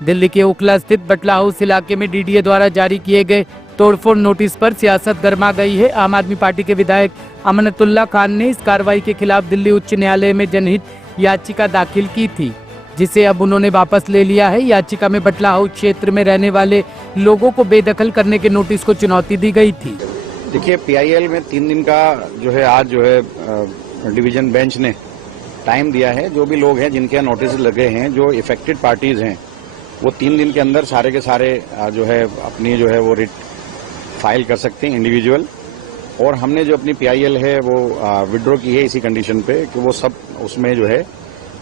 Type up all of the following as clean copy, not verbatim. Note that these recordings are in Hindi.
दिल्ली के ओखला स्थित बटला हाउस इलाके में डीडीए द्वारा जारी किए गए तोड़फोड़ नोटिस पर सियासत गर्मा गई है। आम आदमी पार्टी के विधायक अमनतुल्ला खान ने इस कार्रवाई के खिलाफ दिल्ली उच्च न्यायालय में जनहित याचिका दाखिल की थी, जिसे अब उन्होंने वापस ले लिया है। याचिका में बटला हाउस क्षेत्र में रहने वाले लोगों को बेदखल करने के नोटिस को चुनौती दी गई थी। देखिए, पीआईएल में 3 दिन का जो है आज जो है डिवीजन बेंच ने टाइम दिया है। जो भी लोग हैं जिनके यहाँ नोटिस लगे हैं, जो इफेक्टेड पार्टीज हैं, वो 3 दिन के अंदर सारे के सारे जो है अपनी जो है वो रिट फाइल कर सकते हैं इंडिविजुअल। और हमने जो अपनी पीआईएल है वो विड्रॉ की है इसी कंडीशन पे कि वो सब उसमें जो है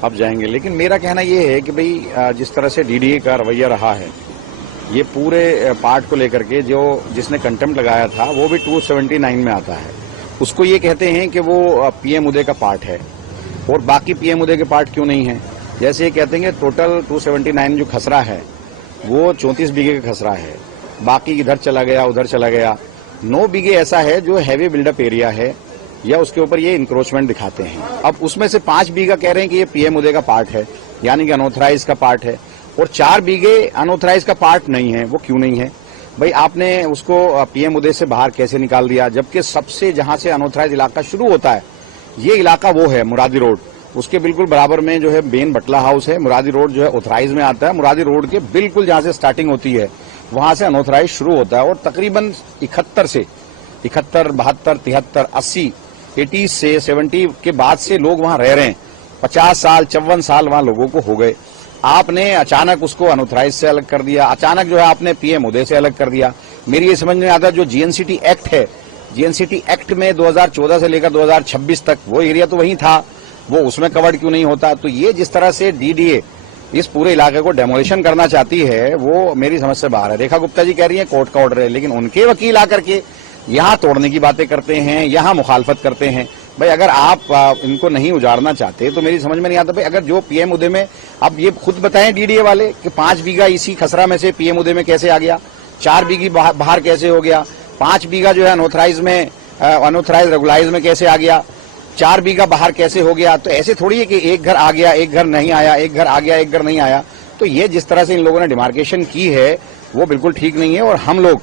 अब जाएंगे। लेकिन मेरा कहना ये है कि भाई जिस तरह से डीडीए का रवैया रहा है, ये पूरे पार्ट को लेकर के जिसने कंटेम्प्ट लगाया था वो भी 279 में आता है। उसको ये कहते हैं कि वो पीएम उदय का पार्ट है और बाकी पीएम उदय के पार्ट क्यों नहीं है। जैसे ये कहते हैं कि टोटल 279 जो खसरा है वो 34 बीघे का खसरा है, बाकी इधर चला गया उधर चला गया। 9 बीघे ऐसा है जो हैवी बिल्डअप एरिया है या उसके ऊपर ये इंक्रोचमेंट दिखाते हैं। अब उसमें से 5 बीघा कह रहे हैं कि ये पीएम उदय का पार्ट है, यानी कि अनऑथराइज का पार्ट है, और 4 बीघे अनऑथराइज का पार्ट नहीं है। वो क्यों नहीं है भाई? आपने उसको पीएम उदय से बाहर कैसे निकाल दिया, जबकि सबसे जहां से अनऑथराइज इलाका शुरू होता है ये इलाका वो है मुरादी रोड। उसके बिल्कुल बराबर में जो है मेन बटला हाउस है। मुरादी रोड जो है ऑथराइज में आता है। मुरादी रोड के बिल्कुल जहां से स्टार्टिंग होती है वहां से अनऑथराइज शुरू होता है और तकरीबन 71 से 71, 72, 73, 80, 80 से 70 के बाद से लोग वहां रह रहे हैं। 50 साल 54 साल वहां लोगों को हो गए। आपने अचानक उसको अनऑथराइज से अलग कर दिया, अचानक जो है आपने पीएम उदय से अलग कर दिया। मेरी ये समझ में आता है जो जीएनसीटी एक्ट है, जीएनसीटी एक्ट में 2014 से लेकर 2026 तक वो एरिया तो वहीं था, वो उसमें कवर्ड क्यों नहीं होता? तो ये जिस तरह से डीडीए इस पूरे इलाके को डेमोलिशन करना चाहती है वो मेरी समझ से बाहर है। रेखा गुप्ता जी कह रही है कोर्ट का ऑर्डर है, लेकिन उनके वकील आकर के यहाँ तोड़ने की बातें करते हैं, यहाँ मुखालफत करते हैं। भाई अगर आप इनको नहीं उजाड़ना चाहते तो मेरी समझ में नहीं आता। भाई अगर जो पीएम उदय में, अब ये खुद बताएं डीडीए वाले कि 5 बीघा इसी खसरा में से पीएम उदय में कैसे आ गया, 4 बीघी बाहर कैसे हो गया, 5 बीघा जो है अनऑथराइज रेगुलाइज में कैसे आ गया, 4 बीघा बाहर कैसे हो गया। तो ऐसे थोड़ी है कि एक घर आ गया एक घर नहीं आया, एक घर आ गया एक घर नहीं आया। तो ये जिस तरह से इन लोगों ने डिमार्केशन की है वो बिल्कुल ठीक नहीं है। और हम लोग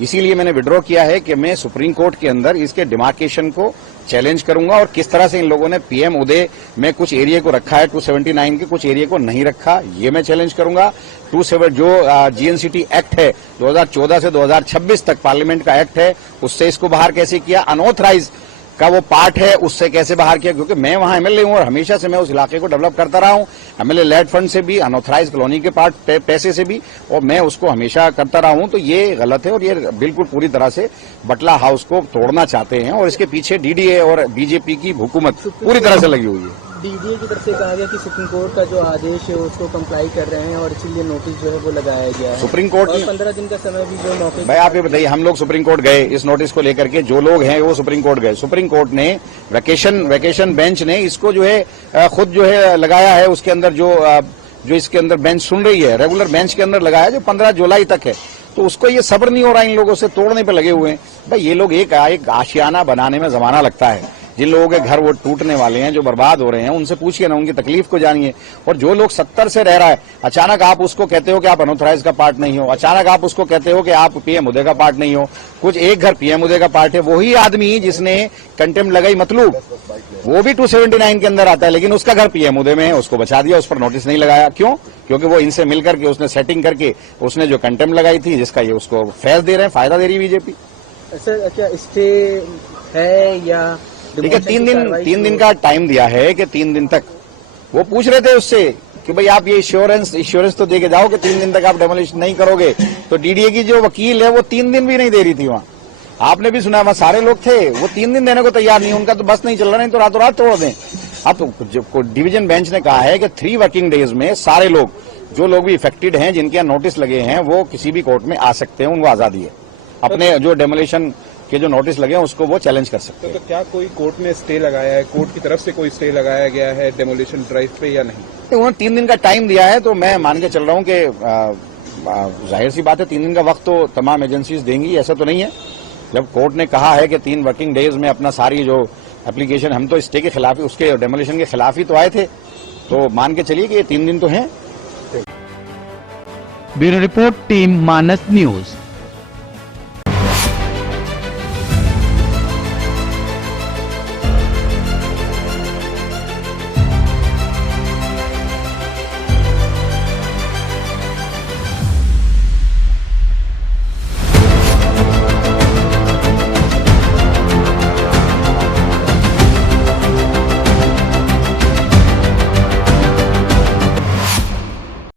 इसीलिए मैंने विड्रॉ किया है कि मैं सुप्रीम कोर्ट के अंदर इसके डिमार्केशन को चैलेंज करूंगा और किस तरह से इन लोगों ने पीएम उदय में कुछ एरिया को रखा है 279 के, कुछ एरिया को नहीं रखा, ये मैं चैलेंज करूंगा। 27 जो जीएनसीटी एक्ट है 2014 से 2026 तक पार्लियामेंट का एक्ट है, उससे इसको बाहर कैसे किया, अनऑथराइज का वो पार्ट है उससे कैसे बाहर किया। क्योंकि मैं वहां एमएलए हूं और हमेशा से मैं उस इलाके को डेवलप करता रहा हूं, एमएलए लेड फंड से भी, अनऑथराइज कॉलोनी के पार्ट पैसे से भी, और मैं उसको हमेशा करता रहा हूं। तो ये गलत है और ये बिल्कुल पूरी तरह से बटला हाउस को तोड़ना चाहते हैं और इसके पीछे डीडीए और बीजेपी की हुकूमत पूरी तरह से लगी हुई है। डीडीए की तरफ से कहा गया कि सुप्रीम कोर्ट का जो आदेश है उसको कंप्लाई कर रहे हैं और इसीलिए नोटिस जो है वो लगाया गया है। सुप्रीम कोर्ट और 15 दिन का समय भी जो नोटिस। भाई आप ये बताइए, हम लोग सुप्रीम कोर्ट गए इस नोटिस को लेकर के, जो लोग हैं वो सुप्रीम कोर्ट गए। सुप्रीम कोर्ट ने वैकेशन बेंच ने इसको जो है खुद जो है लगाया है। उसके अंदर जो इसके अंदर बेंच सुन रही है, रेगुलर बेंच के अंदर लगाया जो 15 जुलाई तक है। तो उसको ये सब्र नहीं हो रहा इन लोगों से, तोड़ने पे लगे हुए हैं। भाई ये लोग एक आशियाना बनाने में जमाना लगता है। जिन लोगों के घर वो टूटने वाले हैं, जो बर्बाद हो रहे हैं, उनसे पूछिए ना, उनकी तकलीफ को जानिए। और जो लोग 70 से रह रहा है, अचानक आप उसको कहते हो कि आप अनऑथराइज का पार्ट नहीं हो, अचानक आप उसको कहते हो कि आप पीएम उदय का पार्ट नहीं हो। कुछ एक घर पीएम उदय का पार्ट है, वही आदमी जिसने कंटेम्प्ट लगाई मतलूब, वो भी 279 के अंदर आता है, लेकिन उसका घर पीएम उदय में है, उसको बचा दिया, उस पर नोटिस नहीं लगाया। क्यों? क्योंकि वो इनसे मिलकर के उसने सेटिंग करके उसने जो कंटेम्प्ट लगाई थी, जिसका ये उसको फैज दे रहे हैं, फायदा दे रही है बीजेपी। अच्छा, स्टे है या देखिए 3 दिन का टाइम दिया है कि 3 दिन तक वो पूछ रहे थे उससे कि भाई आप ये इंश्योरेंस तो दे के जाओ कि 3 दिन तक आप डेमोलिशन नहीं करोगे। तो डीडीए की जो वकील है वो 3 दिन भी नहीं दे रही थी। वहां आपने भी सुना, वहां सारे लोग थे, वो 3 दिन देने को तैयार नहीं, उनका तो बस नहीं चल रहा, नहीं तो रातों रात तोड़ दें। अब तो डिवीजन बेंच ने कहा है कि 3 वर्किंग डेज में सारे लोग, जो लोग भी इफेक्टेड हैं, जिनके यहाँ नोटिस लगे हैं, वो किसी भी कोर्ट में आ सकते हैं, उनको आजादी है। अपने जो डेमोलिशन के जो नोटिस लगे हैं उसको वो चैलेंज कर सकते हैं। तो क्या कोई कोर्ट ने स्टे लगाया है, कोर्ट की तरफ से कोई स्टे लगाया गया है डेमोलिशन ड्राइव पे या नहीं? उन्होंने 3 दिन का टाइम दिया है, तो मैं मान के चल रहा हूं कि जाहिर सी बात है 3 दिन का वक्त तो तमाम एजेंसीज देंगी, ऐसा तो नहीं है। जब कोर्ट ने कहा है कि 3 वर्किंग डेज में अपना सारी जो एप्लीकेशन, हम तो स्टे के खिलाफ ही, उसके डेमोलिशन के खिलाफ ही तो आए थे, तो मान के चलिए कि ये 3 दिन तो हैं। ब्यूरो रिपोर्ट टीम मानस न्यूज।